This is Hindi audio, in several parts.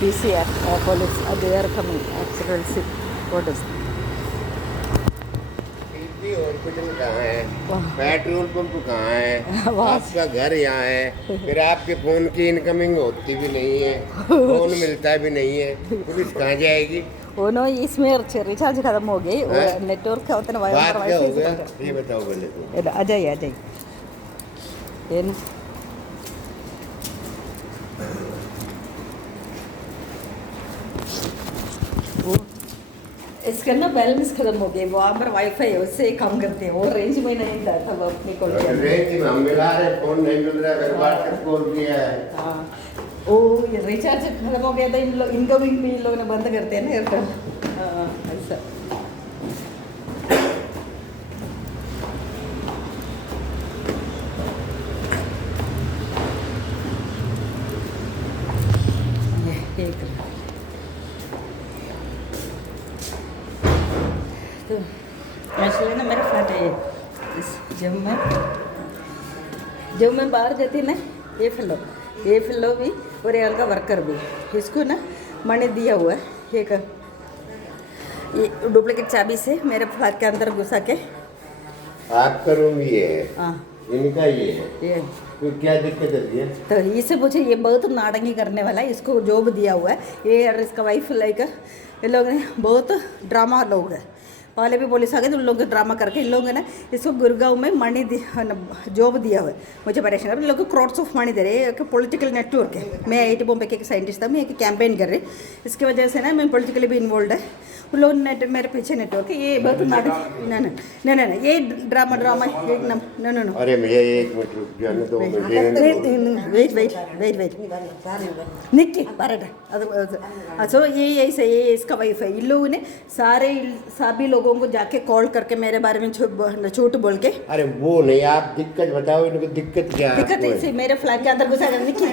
PCR police they are coming. Actually, we'll see what is. Hospital कहाँ है, पेट्रोल पंप कहाँ है, वहाँ आपका घर यहाँ है, फिर आपके फ़ोन की इनकमिंग होती भी नहीं है, फ़ोन मिलता भी नहीं है, पुलिस कहाँ जाएगी? वो नो इसमें रिचार्ज खत्म हो गई, नेटवर्क का उतना बात क्या हो गया ये बताओ पहले तुम। आ जाइए आ जाइए ಏನು वो इसका ना बैलेंस खत्म हो गया, वहाँ पर वाईफाई है उससे काम करते हैं, वो रेंज में नहीं था तब अपने कॉल किया। रेंज में हम मिला रहे, फोन नहीं मिल रहा, फिर व्हाट्सएप कॉल किया है। हाँ वो ये रिचार्ज खत्म हो गया था, इन लोग इनकमिंग भी इन लोगों ने बंद करते हैं ना एयरटेल। हाँ ऐसा एक तो एक्चुअली ना मेरा फ्लैट है जब मैं बाहर जाती ना ये फिलो भी और यहाँ का वर्कर भी, इसको ना मैंने दिया हुआ है एक ये डुप्लीकेट चाबी से मेरे फ्लैट के अंदर घुसा के। आपका रूम ये है, हाँ इनका ये है, ये तो क्या दिक्कत है? तो इससे मुझे ये बहुत नाटंगी करने वाला है, इसको जॉब दिया हुआ है ये और इसका वाइफ लाइक ये लोग ने बहुत ड्रामा लोग है, पहले भी पुलिस आ गए तो उन लोग ड्रामा करके इन लोगों ने इसको गुड़गांव में मनी जॉब दिया हुआ है, मुझे परेशान कर, इन लोग क्रोड्स ऑफ मनी दे रहे हैं, पॉलिटिकल नेटवर्क है। मैं IIT बॉम्बे के एक साइंटिस्ट था, मैं एक कैंपेन कर रही, इसकी वजह से ना मैं पॉलिटिकली भी इन्वॉल्व है, उन लोग नेट मेरे पीछे नेटवर्क है, ये बहुत नाटक नहीं ये ड्रामा एक नो अरे भैया एक मिनट रुक जाने दो, वेट निक्की बारह अच्छा ये ऐसे ये इसका वाइफ है, इन लोगों ने सभी लोगों को जाके कॉल करके मेरे बारे में झूठ बोल के। अरे वो नहीं, आप दिक्कत बताओ, इनको दिक्कत क्या है? दिक्कत ऐसे मेरे फ्लैट के अंदर घुसा निक्की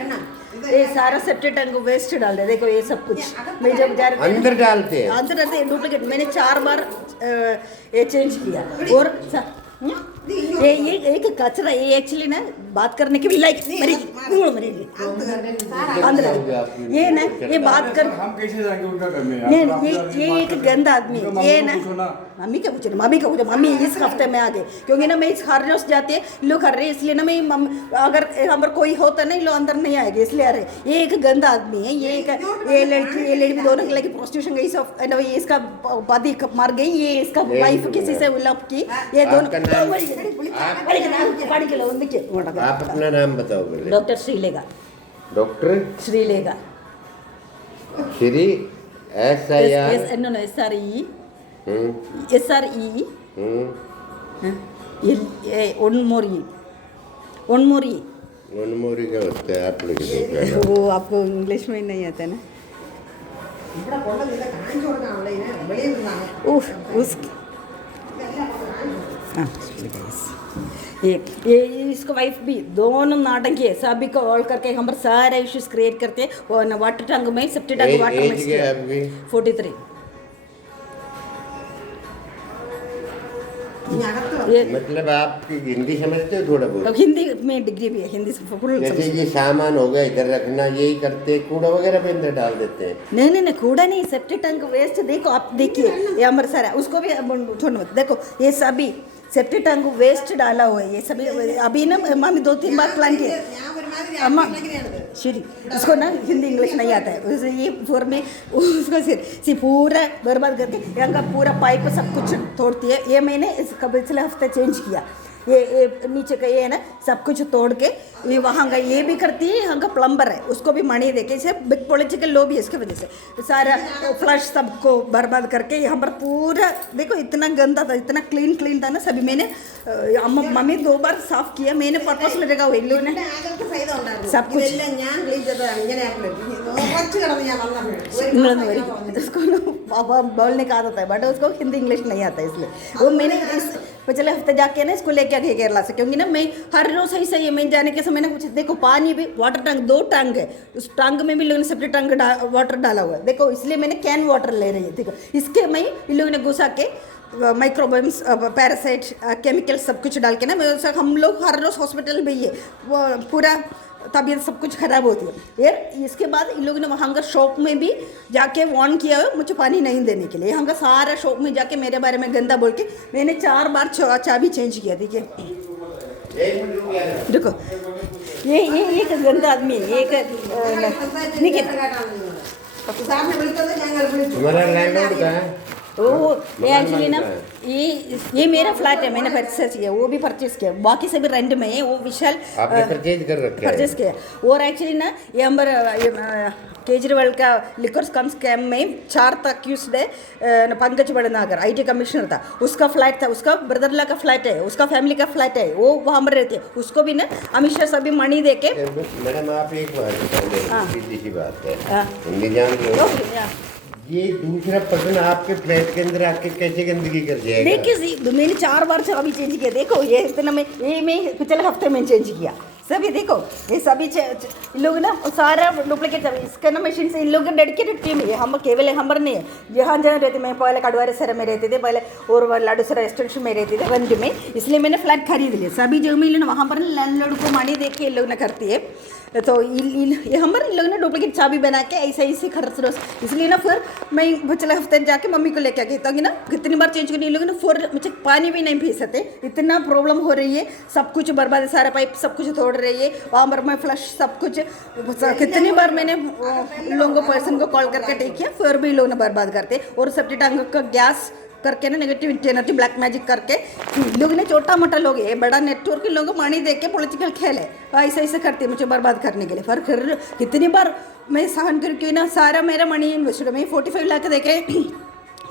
ये सारा सेप्टिक टैंक वेस्ट डाल दे, देखो ये सब कुछ मैं जब जा रही अंदर डालते हैं, अंदर डालते हैं डुप्लीकेट, मैंने 4 बार ये चेंज किया और ये एक कचरा ये एक्चुअली ना बात करने की भी लाइक मरेगी अंदर ये ना ये बात कर हम कैसे जाएंगे उनका घर में? ये एक गंदा आदमी ये ना मम्मी का पूछो मम्मी इस हफ्ते में आ गए क्योंकि ना मैं इस हर रोज जाती है लोग कर रहे हैं, इसलिए ना मैं अगर हमारे कोई होता ना लोग अंदर नहीं आएंगे इसलिए आ रहे। ये एक गंदा आदमी है, ये लड़की भी दोनों लड़की प्रोस्टिट्यूशन गई सब, इसका पति मर गई, ये इसका वाइफ किसी से लव की, ये दोनों आप अपना नाम बताओ पहले। डॉक्टर श्रीलेखा श्री SRE उनमोरी क्या होता है? आप लिख दो। वो आपको इंग्लिश में नहीं आता ना। ये इसको वाइफ भी दोनों नाटंकी है, सभी को ऑल करके हम सारे इश्यूज क्रिएट करते हैं, और वाटर टैंक में सेप्टी टैंक वाटर में 43 मतलब आप हिंदी समझते हो थोड़ा बहुत? हिंदी में डिग्री भी है, हिंदी फुल। जैसे ये सामान हो गया इधर रखना, यही करते, कूड़ा वगैरह पे अंदर डाल देते हैं? नहीं कूड़ा नहीं, सेप्टिक टैंक वेस्ट देखो आप, देखिए ये हमारे सारा उसको भी छोड़ो मत, देखो ये सभी सेप्टिक टैंक वेस्ट डाला हुआ है, ये सभी अभी ना मामी 2-3 बार प्लान किया अम्मा श्री, उसको ना हिंदी इंग्लिश नहीं आता है, उसे ये फोर में उसको सिर्फ पूरा बर्बाद करके यहाँ का पूरा पाइप सब कुछ तोड़ती है। ये मैंने इसका पिछले हफ्ते चेंज किया, ये नीचे का ये है ना सब कुछ तोड़ के ये वहाँ का ये भी करती है, यहाँ का प्लम्बर है उसको भी मनी देके, इसे बिग पॉलिटिकल लॉबी है, इसकी वजह से सारा फ्लश सबको बर्बाद करके यहाँ पर पूरा देखो इतना गंदा था, इतना क्लीन था ना सभी। मैंने मम्मी 2 बार साफ किया, मैंने पर्पस लगा हुआ इन लोगों ने सब कुछ उसको बोलने का आदत है बट उसको हिंदी इंग्लिश नहीं आता है, इसलिए वो मैंने पिछले हफ्ते जाके ना इसको लेके आके केरला से, क्योंकि ना मैं हर रोज सही सही मैं जाने के समय ना कुछ देखो पानी भी वाटर टैंक 2 टैंक है, उस टैंक में भी लोगों ने सेपरेट टैंक वाटर डाला हुआ है देखो, इसलिए मैंने कैन वाटर ले रही है देखो, इसके मैं इन लोगों ने घुसा के माइक्रोबम्स पैरासाइट केमिकल सब कुछ डाल के ना हम लोग हर रोज हॉस्पिटल में ये वो पूरा तबीयत सब कुछ ख़राब होती है। यार इसके बाद इन लोगों ने वहाँ का शॉप में भी जाके वार्न किया है मुझे पानी नहीं देने के लिए। यहाँ का सारा शॉप में जाके मेरे बारे में गंदा बोल के मैंने 4 बार चाबी चेंज किया। देखिए देखो ये एक गंदा आदमी है, एक देखिए तुम्हारा लैंडलॉर्ड कहाँ है? वो ये एक्चुअली ना ये मेरा फ्लैट है, मैंने परचेस किया, वो भी परचेस किया, बाकी सभी रेंट में है। वो विशाल आपने परचेज कर रखा है? परचेस किया। और एक्चुअली ना ये हमारा केजरीवाल का लिकर स्कम स्कैम में 4 तक अक्यूज्ड है पंकज बड़नागर IT कमिश्नर था, उसका फ्लैट था, उसका ब्रदरला का फ्लैट है, उसका फैमिली का फ्लैट है, वो वहाँ पर रहते हैं। उसको भी ना अमित शाह सभी मनी दे के मैडम आप एक बात सीधी सी बात है, हाँ। हिंदी जान रहे हो? ये दूसरा पर्सन आपके फ्लैट के अंदर आके कैसे गंदगी कर जाएगा? देखिए मैंने 4 बार चाबी चेंज किया। देखो ये इतना मैं पिछले हफ्ते में चेंज किया सभी। देखो ये सभी इन लोग ना सारा डुप्लीकेट चाबी इसका ना मशीन से इन लोग का डेडिकेटेड टीम है। हम केवल हमारे नहीं है, जहाँ जहाँ रहते, मैं पहले कड़वारे सर में रहते थे, पहले और लाडूसरा एक्सटेंशन में रहते थे रेंट में, इसलिए मैंने फ्लैट खरीद लिया। सभी जगह में वहाँ पर लैंडलॉर्ड को मनी देख के इन लोग ना करती है। तो हमारे इन लोग ने डुप्लीकेट चाबी बना के ऐसे ऐसे खर्च रोज, इसलिए ना फिर मैं पिछले हफ्ते जाके मम्मी को लेके आ गई ताकि ना कितनी बार चेंज करनी, इन लोगों ने फिर मुझे पानी भी नहीं पी सकते, इतना प्रॉब्लम हो रही है, सब कुछ बर्बाद है, सारा पाइप सब कुछ तोड़ रही है, वहाँ पर मैं फ्लश सब कुछ कितनी बार मैंने इन लोगों को पर्सन को कॉल करके टेक किया, फिर भी लोग ने बर्बाद करते। और सेप्टी टैंक का गैस करके ना नेगेटिव एनर्जी ब्लैक मैजिक करके लोग ने छोटा मोटा लोग है, बड़ा नेटवर्क लोगों को मनी दे के पॉलिटिकल खेल है, ऐसे ऐसे करते हैं मुझे बर्बाद करने के लिए। फिर कितनी बार मैं सहन करके ना सारा मेरा मनी इन्वेस्ट, मैं 45 लाख दे के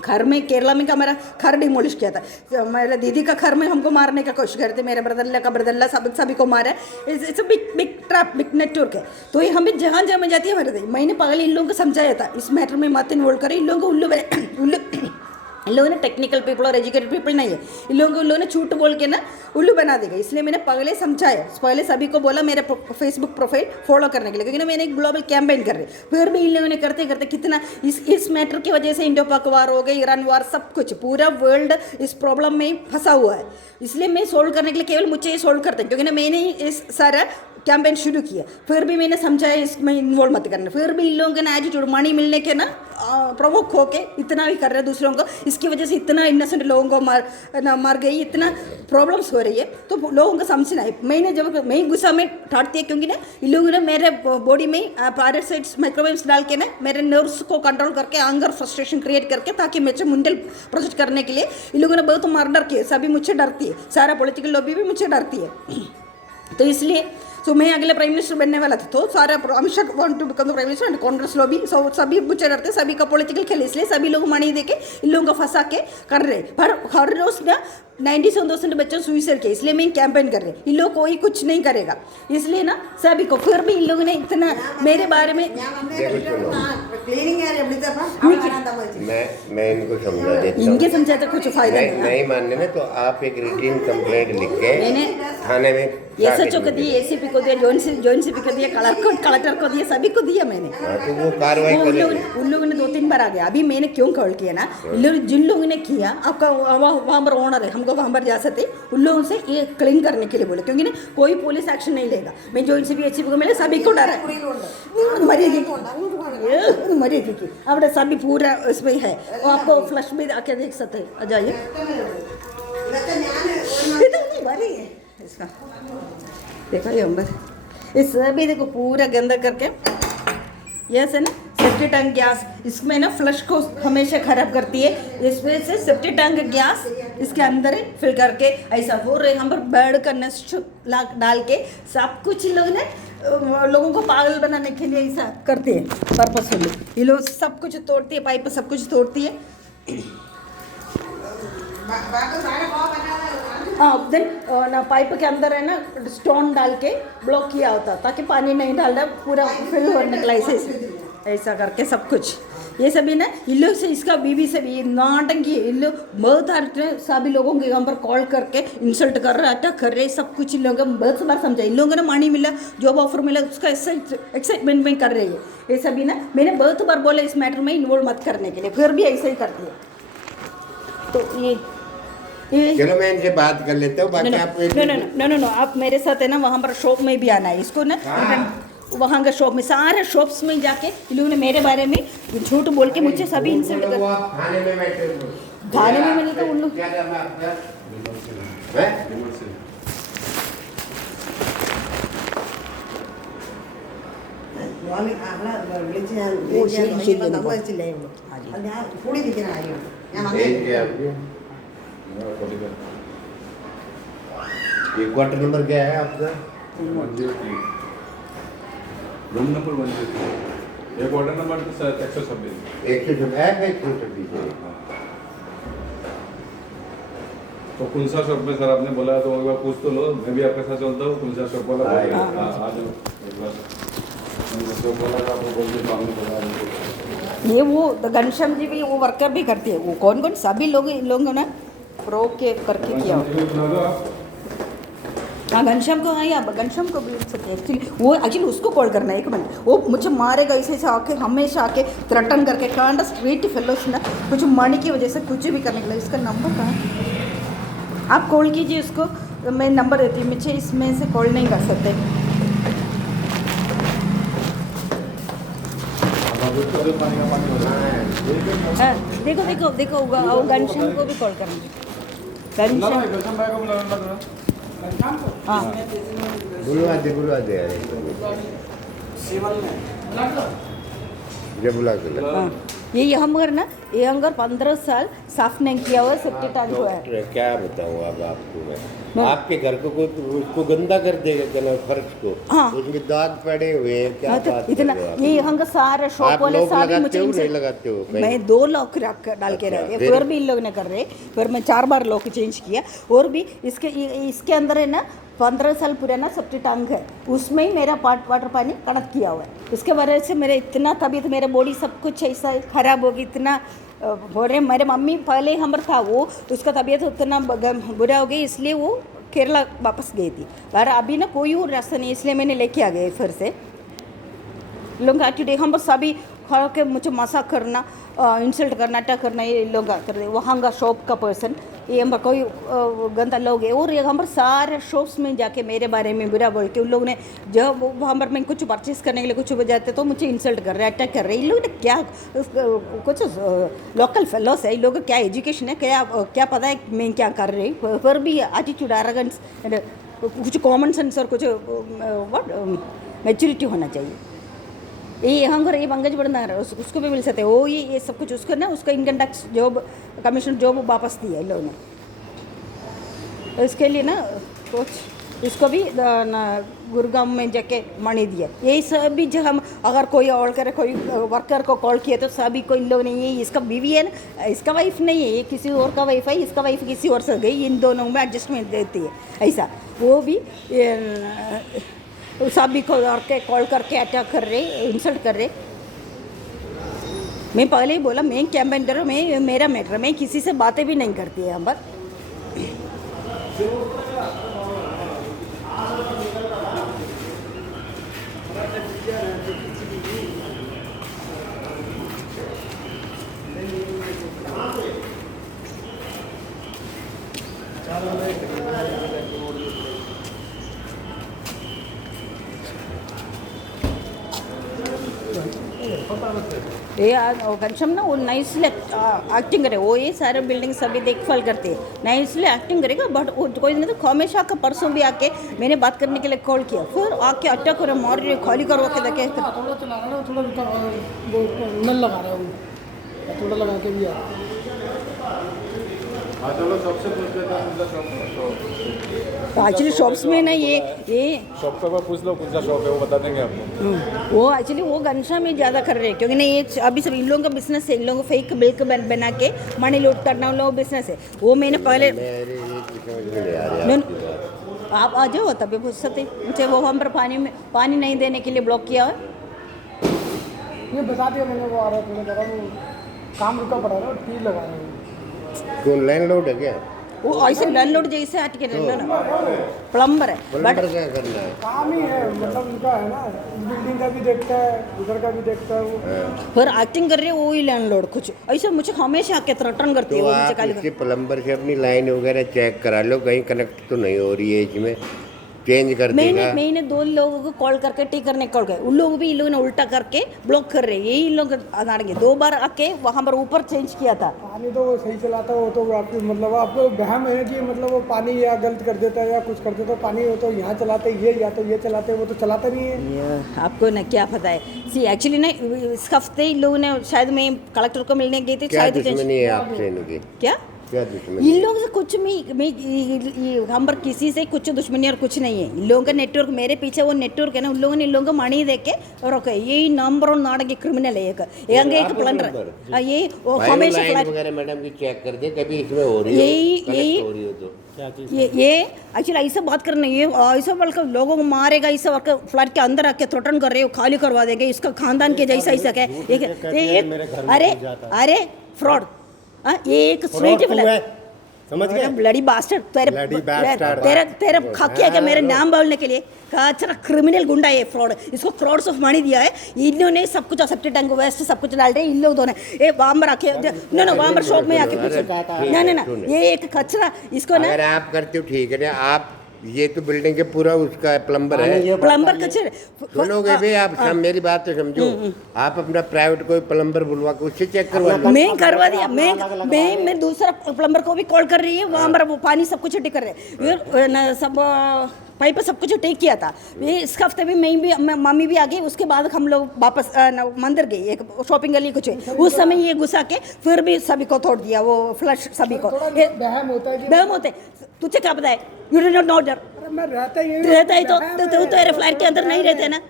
घर में केरला में का मेरा घर डिमोलिश किया था। तो मेरे दीदी का घर में हमको मारने का कोशिश करते, मेरे ब्रदरला सभी को मारा। It's big trap, big network है। तो ये हमें जहाँ जहाँ में जाती है मेरे मैंने पहले इन लोगों को समझाया था इस मैटर में मत इन्वॉल्व करें। इन लोगों को उल्लू इन लोगों ने टेक्निकल पीपल और एजुकेटेड पीपल नहीं है, इन लोगों ने झूठ बोल के ना उल्लू बना देगा। इसलिए मैंने पहले समझाया, पहले सभी को बोला मेरा फेसबुक प्रोफाइल फॉलो करने के लिए, क्योंकि ना मैंने एक ग्लोबल कैंपेन कर रही। फिर भी इन लोगों ने करते करते कितना इस मैटर की वजह से इंडो पाक वार हो गई, ईरान वार, सब कुछ पूरा वर्ल्ड इस प्रॉब्लम में फंसा हुआ है। इसलिए मैं सोल्व करने के लिए केवल मुझे ये सोल्व करते हैं, क्योंकि ना मैंने इस सारा कैंपेन शुरू किया। फिर भी मैंने समझाया इसमें इन्वॉल्व मत करना, फिर भी इन लोगों के ना एटीट्यूड मनी मिलने के ना प्रवोक होके इतना भी कर रहे हैं दूसरों को, इसकी वजह से इतना इनोसेंट लोगों को मार गई, इतना प्रॉब्लम्स हो रही है। तो लोगों को समझना है, मैंने जब मैं गुस्सा में डांटती है, क्योंकि ना इन लोगों ने मेरे बॉडी में पैरासाइट्स माइक्रोवेव्स डाल के ना मेरे नर्व्स को कंट्रोल करके एंगर फ्रस्ट्रेशन क्रिएट करके, ताकि मुझे मुंडल प्रोजेक्ट करने के लिए इन लोगों ने बहुत मर्डर किए। सभी मुझसे डरती है, सारा पॉलिटिकल लॉबी भी मुझे डरती है। तो इसलिए तो मैं अगले प्राइम मिनिस्टर बनने वाला था, तो सारा Amit Shah want to become the prime minister and Congress lobby, सभी मुझे डरते, सभी का पॉलिटिकल खेल, इसलिए सभी लोग मनी देके इन लोगों को फंसा के कर रहे। पर हर रोज ना 97% बच्चों सुइसाइड किए, इसलिए मैं कैंपेन कर रही। इन लोग कोई कुछ नहीं करेगा, इसलिए ना सभी को। फिर भी इन लोगों ने इतना मेरे बारे में मैं इनको समझा देता हूँ, इनके समझाते कुछ फायदा नहीं मानने ना, तो आप एक रिटीन कंप्लेंट लिख के मैंने थाने में SHO को दिए, ACP को दिया, जॉइंट CP को दिया, कलेक्टर को दिया, सभी को दिया मैंने। तो वो कार्रवाई करेंगे। उन लोगों ने 2-3 बार आ गया। अभी मैंने क्यों कॉल किया ना, जिन लोगों ने किया, आपका वहाँ पर ओनर है, हमको वहाँ पर जा सकते, उन लोगों से ये क्लीन करने के लिए बोले, क्योंकि ना कोई पुलिस एक्शन नहीं लेगा। मैं जॉइंट CP ACP को मिले, सभी को डर है मरेगी की। अब सभी पूरा इसमें है, वो आपको फ्लश में आके देख सकते हैं, आ जाइए। इसका देखो ये अंबर इस भी देखो पूरा गंदा करके, ये से ना सेप्टी टैंक गैस इसमें ना फ्लश को हमेशा खराब करती है, इसमें से सेप्टी टैंक गैस इसके अंदर ही फिल करके ऐसा हो रहे। हम पर बेड का नेस्ट डाल के सब कुछ लोग ने लोगों को पागल बनाने के लिए ऐसा करते हैं पर्पसफुली। ये लोग सब कुछ तोड़ती है, पाइप सब कुछ तोड़ती है। हाँ देन ना पाइप के अंदर है ना स्टोन डाल के ब्लॉक किया होता, ताकि पानी नहीं डालना, पूरा फिल हो निकला ऐसा करके सब कुछ। ये सभी ना इन लोग से इसका बीबी से भी नाटंकी, इन लोग बहुत सभी लोगों के यहाँ पर कॉल करके इंसल्ट कर रहे, अटैक कर रहे, सब कुछ इन लोगों ने बहुत बार समझा। इन लोगों ने मनी मिला, जॉब ऑफर मिला, उसका एक्साइटमेंट में कर रही है। ये सभी ना मैंने बहुत बार बोला इस मैटर में इन्वॉल्व मत करने के लिए, फिर भी ऐसे ही करती है। तो ये ये- चलो मैं इनसे बात कर लेता हूँ, बाकी आप नो आप मेरे साथ है ना वहाँ पर शॉप में भी आना है इसको ना। वहाँ का शॉप में सारे शॉप्स में जाके इन लोगों ने मेरे बारे में झूठ बोल के मुझे सभी इंसल्ट वो कर। आप खाने में बैठे हो। खाने में मैंने तो उन लोग क्या नाम है आपका? हैं? एक है आपके? ये क्वार्टर नंबर क्या है आपका? रूम नंबर 103 एक ऑर्डर नंबर तो सर 126 126 है। तो कुलसा शॉप में सर आपने बोला तो एक बार पूछ तो लो, मैं भी आपके साथ चलता हूँ। कुलसा शॉप वाला हाँ, बोला, हाँ। आ जाओ एक बार। मैंने शॉप वाला का आपको बोल दिया, आपने बोला हमको। ये वो घनश्याम जी भी वो वर्कर भी करते हैं। वो कौन कौन सभी लोग इन लोगों ने प्रो के करके किया हुआ। बना दो आप। हाँ घनश्याम को, हाँ या घनश्याम को भी सकते हैं एक्चुअली। वो एक्चुअली उसको कॉल करना है, एक मिनट। वो मुझे मारेगा ऐसे आके, हमेशा आके थ्रेटन करके कांड स्ट्रीट फेलोस ना कुछ मनी की वजह से कुछ भी करने के लिए। इसका नंबर कहाँ है? आप कॉल कीजिए उसको, मैं नंबर देती हूँ। मुझे इसमें से कॉल नहीं कर सकते। अब उसका जो पानी का पानी हो रहा है। हाँ, देखो देखो देखो वो घनश्याम को भी कॉल करना। ना घनश्याम, कसम भाई को बुलाना था। हाँ बुलवा दे यार, जब बुला के ला। हाँ, ये यहंगर ना, यहंगर 15 साल साफ नहीं किया हुआ सेफ्टी टैंक हुआ है। डॉक्टर क्या बताऊँ अब आपको मैं, आपके घर को कोई उसको गंदा कर देगा क्या फर्श को? हाँ। उसमें दाग पड़े हुए हैं, क्या हाँ, तो बात इतना कर रहे हो आप? ये यहाँ का सारा शॉप आप वाले लोग सारे लगाते मुझे हो इनसे- नहीं लगाते हो कहीं? मैं 2 लॉक डाल के अच्छा, रखे, फिर? फिर भी इन लोग ने कर रहे। फिर मैं 4 बार लॉक चेंज किया। और भी इसके अंदर है ना 15 साल पुराना सेफ्टी टैंक है, उसमें ही मेरा वाटर पानी कनेक्ट किया हुआ है। उसके वजह से मेरे इतना तबीयत, मेरे बॉडी सब कुछ ऐसा खराब हो गई, इतना हो रहे। मेरे मम्मी पहले हम था, वो उसका तबीयत उतना बुरा हो गई, इसलिए वो केरला वापस गई थी। पर अभी ना कोई और रास्ता नहीं, इसलिए मैंने लेके आ गए फिर से। लोग एक्चुअली हम बस अभी खड़ा के मुझे मजाक करना, इंसल्ट करना, अटैक करना, ये लोग कर रहे। वहाँ का शॉप का पर्सन, ये हम पर कोई गंदा लोग है। और ये हम पर सारे शॉप्स में जाके मेरे बारे में बुरा बोल के उन लोग ने, जब वहाँ पर मैं कुछ परचेस करने के लिए कुछ जाते तो मुझे इंसल्ट कर रहे, अटैक कर रहे। इन लोग ने क्या कुछ लोकल फेलोस है, इन लोगों का क्या एजुकेशन है, क्या पता है मैं क्या कर रही। फिर भी एटीट्यूड, एरोगेंस, कुछ कॉमन सेंस और कुछ व्हाट मैच्योरिटी होना चाहिए। ये हम ये पंकज बढ़ना उसको भी मिल सकते हैं। वो ये सब कुछ उसको ना, उसका income tax job, commissioner job वापस दिया इन लोगों ने। तो इसके लिए ना कुछ इसको भी गुरुग्राम में जाके मणि दिया। यही सभी जो हम अगर कोई और करे, कोई वर्कर को कॉल किया तो सभी को इन लोगों ने, ये इसका बीवी है ना, इसका वाइफ नहीं है, ये किसी और का वाइफ है, इसका वाइफ किसी और से गई, इन दोनों में एडजस्टमेंट देती है ऐसा। वो भी सभी को के कॉल करके अटैक कर रहे, इंसल्ट कर रहे। मैं पहले ही बोला मैं कैंपेनर, मैं मेरा मैटर, मैं किसी से बातें भी नहीं करती है यहाँ पर। ये घनश्याम ना वो नाइसली एक्टिंग करे, वो ये सारे बिल्डिंग सभी देखभाल करते हैं, नाइसली एक्टिंग करेगा। बट वो कोई नहीं, तो हमेशा का परसों भी आके मैंने बात करने के लिए कॉल किया, फिर आके अटैक करे, मार रहे, खाली करवा के देखे। थोड़ा चला रहा है, थोड़ा वो नल लगा रहा है, वो थोड़ा लगा के भी आ। हाँ चलो सबसे पूछ लेता हूँ कुछ शॉप। तो एक्चुअली शॉप्स में ना ये शॉप पे पूछ लो कौन सा शॉप है, वो बता देंगे आपको। वो एक्चुअली वो घनश्याम में ज़्यादा कर रहे हैं, क्योंकि नहीं ये अभी सब इन लोगों का बिजनेस है, इन लोगों को फेक बिल्क बना के मनी लूट करना उन लोगों का बिजनेस है। वो मैंने पहले मेरे ये समझ में नहीं आ रही आपकी बात। आप आ जाओ तभी पूछ सकते। मुझे वो हम पर पानी नहीं देने के लिए ब्लॉक किया है। ये बता दिया मैंने, वो आ रहा है, वो काम रुका पड़ा है, टी लगा रहे हैं। कौन लैंडलॉर्ड है क्या? वो ऐसे लैंडलॉर्ड जैसे हट के रहना ना, प्लम्बर है बट प्लम्बर क्या करना है? काम ही है, मतलब उनका है ना, बिल्डिंग का भी देखता है, उधर का भी देखता है वो। फिर एक्टिंग कर रही है वो ही लैंडलॉर्ड कुछ ऐसे मुझे हमेशा आके थ्रेटन करती है तो वो मुझे आप काली इसके प्लम्बर से अपनी लाइन वगैरह चेक करा लो, कहीं कनेक्ट तो नहीं हो रही है इसमें, चेंज कर देगा। मैंने 2 लोगों को कॉल करके ठीक करने कॉल गए, उन लोग भी इन लोगों ने उल्टा करके ब्लॉक कर रहे हैं, यही लोग आगे 2 बार आके वहाँ पर ऊपर चेंज किया था। पानी तो वो सही चलाता है, वो तो आपको मतलब आपको वहम है कि मतलब वो पानी या गलत कर देता है या कुछ कर देता है, पानी वो तो यहाँ चलाते ये या तो ये चलाते, वो तो चलाता नहीं है। ये आपको ना क्या पता है सी एक्चुअली ना इस हफ्ते इन लोगों ने शायद मैं कलेक्टर को मिलने गई थी क्या शायद दुश्मनी है आपसे इनकी? क्या दुश्मनी? इन लोगों से कुछ हम पर किसी से कुछ दुश्मनी और कुछ नहीं है। इन लोगों का नेटवर्क मेरे पीछे वो नेटवर्क है ना, उन लोगों ने इन लोगों को मणि दे के और ओके यही नंबर और नाड़ के क्रिमिनल है एक प्लंडर ये वो भाई वो हमेशा लाइन फ्लैट वगैरह मैडम की चेक कर दे, कभी इसमें हो रही यही- हो, यही- कनेक्ट हो रही हो तो। ये एक्चुअली ऐसा बात करना ये ऐसा बल्कि लोगों को मारेगा, ऐसा वर्क फ्लैट के अंदर आके थ्रेटन कर रहे हो, खाली करवा देंगे, इसका खानदान के जैसा ऐसा क्या अरे फ्रॉड ये एक स्ट्रेट समझ गए? Bloody bastard Bloody bastard। तेरा खाकिया क्या मेरे नाम बोलने के लिए काचरा क्रिमिनल गुंडा है फ्रॉड, इसको करोड्स ऑफ मनी दिया है, इन्होंने सब कुछ सेप्टिक टैंक वेस्ट सब कुछ डाल रहे इन लोग दोनों ये वामर आके नो वामर शॉप में आके पूछे ना ये एक कचरा इसको ना अगर आप करते हो ठीक है ना, आप ये तो बिल्डिंग के पूरा उसका प्लम्बर है, प्लम्बर कचरे सुनोगे भी आप सब मेरी बात तो समझो, आप अपना प्राइवेट कोई प्लम्बर बुलवा के उससे चेक करवा लो। मैं करवा दिया मैं दूसरा प्लम्बर को भी कॉल कर रही है, वहाँ पर वो पानी सब कुछ ठीक कर रहे हैं सब पाइप सब कुछ ठीक किया था ये इस हफ्ते भी मैं भी मम्मी भी आ गई, उसके बाद हम लोग वापस मंदिर गए एक शॉपिंग गली कुछ उस समय ये घुसा के फिर भी सभी को तोड़ दिया वो फ्लश सभी को ये वहम होता है कि बहम होते तुझे क्या पता है यू डू नॉट नो डर अरे मैं रहता ही रहता है तो तेरे फ्लैट के अंदर नहीं रहते ना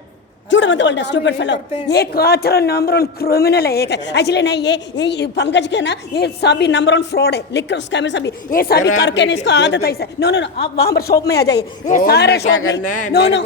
झूठ मत बोलना स्टूपिड फेलो ये काचरा नंबर 1 क्रिमिनल है एक एक्चुअली नहीं ये पंकज के ना ये सभी नंबर 1 फ्रॉड है लिकर स्कैम सभी ये सभी करके ना इसको आदत है ऐसा नो आप वहां पर शॉप में आ जाइए ये सारे शॉप में नो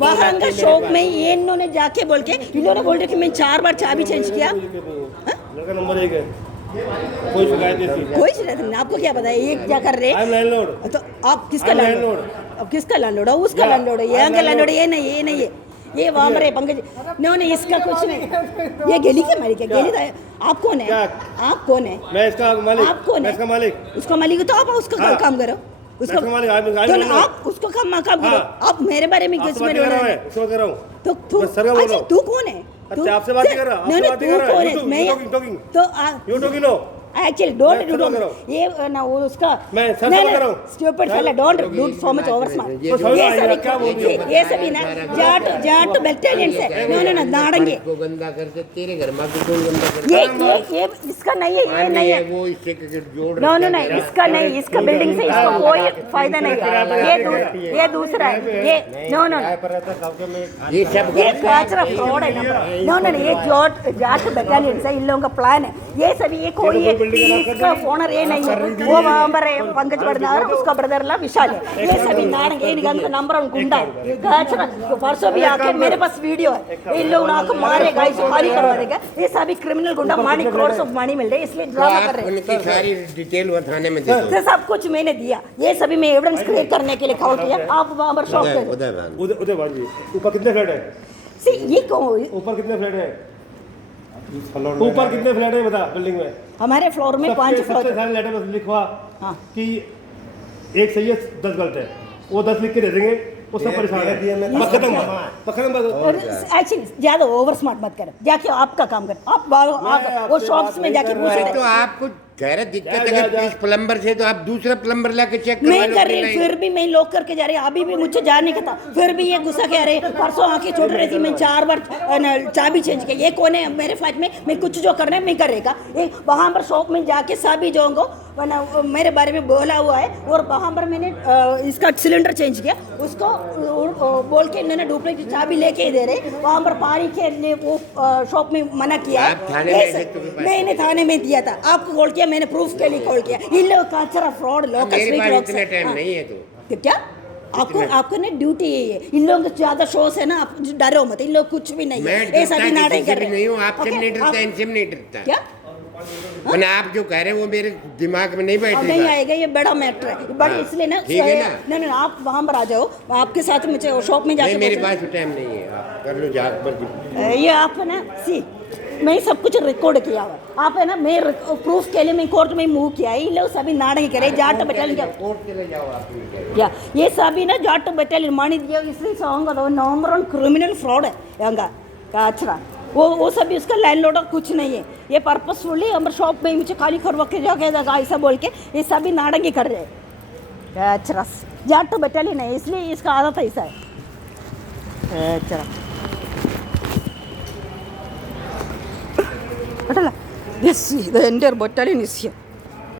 वहां का शॉप में ये इन्होंने जाके बोल के इन्होंने बोल रहे कि मैं 4 बार चाबी चेंज किया लड़का नंबर 1 है, कोई शिकायत नहीं थी। कोई शिकायत नहीं आपको क्या पता है ये क्या कर रहे आई एम लैंडलॉर्ड। तो आप किसका I'm लैंडलॉर्ड अब किसका लैंडलॉर्ड है उसका लैंडलॉर्ड है यहाँ का लैंडलॉर्ड ये नहीं है ये वहाँ पर है पंकज नहीं इसका कुछ नहीं ये गेली क्या मारी क्या गेली था आप कौन है आप कौन है मैं इसका मालिक। आप कौन मैं है इसका मालिक। उसका मालिक तो आप उसका काम करो उसका मैं मालिक, तो आप उसको काम करो आप मेरे बारे में आपसे बात कर रहा हूँ मैं, इससे बात कर रहा हूँ। तो तू मैं सर का बोल रहा अच्छा हूँ। तू कौन है अच्छा, आपसे बात नहीं कर रहा, आपसे बात नहीं कर रहा, कौन you है मैं talking। तो You talking now। Actually don't मैं डू सर करो। ये ना वो उसका मैं सर से बात कर रहा हूँ। Stupid fellow don't do so much over smart ये ये सभी ना जाट बटालियन से नो नाड़ेंगे को गंदा कर दे, तेरे घर में भी कोई गंदा कर दे। ये इसका नहीं है ये नहीं है वो इससे जोड़ नो नहीं इसका नहीं इसका बिल्डिंग से इसको कोई फायदा नहीं है ये दूसरा है ये नो ये सब ये काचरा फ्रॉड है नो ये जाट बटालियन से इन लोगों का प्लान है ये सभी ये कोई इसका ओनर ये नहीं है वो वहाँ पर है पंकज बरदार उसका ब्रदर ला विशाल है ये सभी नाड़ेंगे इनका नंबर 1 गुंडा है काचरा तो परसों भी आके मेरे पास वीडियो है इन लोग ना मारेगा इसे खाली करवा देगा ये सभी क्रिमिनल गुंडा मनी करोड्स ऑफ मनी मिल रहे इसलिए ड्रामा कर रहे हैं उनकी सारी डिटेल वो थाने में दे दो। तो सब कुछ मैंने दिया ये सभी मैं एविडेंस क्रिएट करने के लिए कॉल किया आप वहाँ पर शॉप पे उदय भान उदय भाई जी, ऊपर कितने फ्लैट है? सी ये कौन ऊपर कितने फ्लैट है? ऊपर कितने फ्लैट है बता बिल्डिंग में? हमारे फ्लोर में 5 सबसे फ्लोर सारे लेटर में लिखवा हाँ। कि एक सही है 10 गलत है, वो 10 लिख के दे देंगे, वो सब परेशान है। बस खत्म बात। और एक्चुअली ज्यादा ओवर स्मार्ट मत कर जाके आपका काम कर आप वो शॉप्स में जाके पूछ तो आपको कह रहे दिक्कत है इस प्लम्बर से, तो आप दूसरा प्लम्बर लाके चेक करवा मैं लो कर कि रही नहीं। फिर भी मैं लॉक करके जा रही अभी भी मुझे जाने का था फिर भी ये गुस्सा कह रहे परसों आके छोड़ रही थी मैं 4 बार चाबी चेंज की ये कौन है मेरे फ्लैट में मैं कुछ जो करना है मैं करेगा वहाँ पर शॉप में जाके सभी जो को मेरे बारे में बोला हुआ है और वहाँ पर मैंने इसका सिलेंडर चेंज किया उसको बोल के इन्होंने डुप्लीकेट चाबी लेके ही दे रहे वहाँ पर पानी के लिए वो शॉप में मना किया आप थाने में थे तो भी मैंने थाने में दिया था आपको कॉल किया मैंने प्रूफ के लिए कॉल किया इन लोग का अच्छा फ्रॉड लोग मेरे पास इतने टाइम नहीं है तो क्या आपको ना ड्यूटी यही है इन लोगों के ज्यादा शोस है ना आप डरो मत इन लोग कुछ भी नहीं मैं है ऐसा भी नाटक कर रहे नहीं हूँ, आपसे Okay, नहीं डरता, आप- इनसे भी नहीं डरता। क्या मैंने आप जो कह रहे हैं वो मेरे दिमाग में नहीं अब बैठ नहीं रही आएगा, ये बड़ा मैटर है, बट हाँ, इसलिए ना ठीक है ना? नहीं नहीं आप वहाँ पर आ जाओ, आपके साथ मुझे शॉप में जाके नहीं, मेरे बैठना। पास टाइम नहीं है, आप कर लो जाग पर। ये आप है ना सी मैं सब कुछ रिकॉर्ड किया हुआ, आप है ना मैं प्रूफ के लिए मैं कोर्ट में मूव किया है, ये लोग सभी नाटक करे जाट बटालियन कोर्ट चले जाओ आप। या ये सभी ना जाट बटालियन मानी दिया, इसलिए सॉन्ग नंबर 1 क्रिमिनल फ्रॉड है यहाँ का। अच्छा वो सभी उसका लैंडलॉर्ड और कुछ नहीं है, ये पर्पसफुली हमारे शॉप में मुझे खाली करवा के जाके ऐसा बोल के ये सभी नाटक ही कर रहे हैं। अच्छा जाट बटालियन है इसलिए इसका आदत ऐसा है। अच्छा This the entire battalion is here.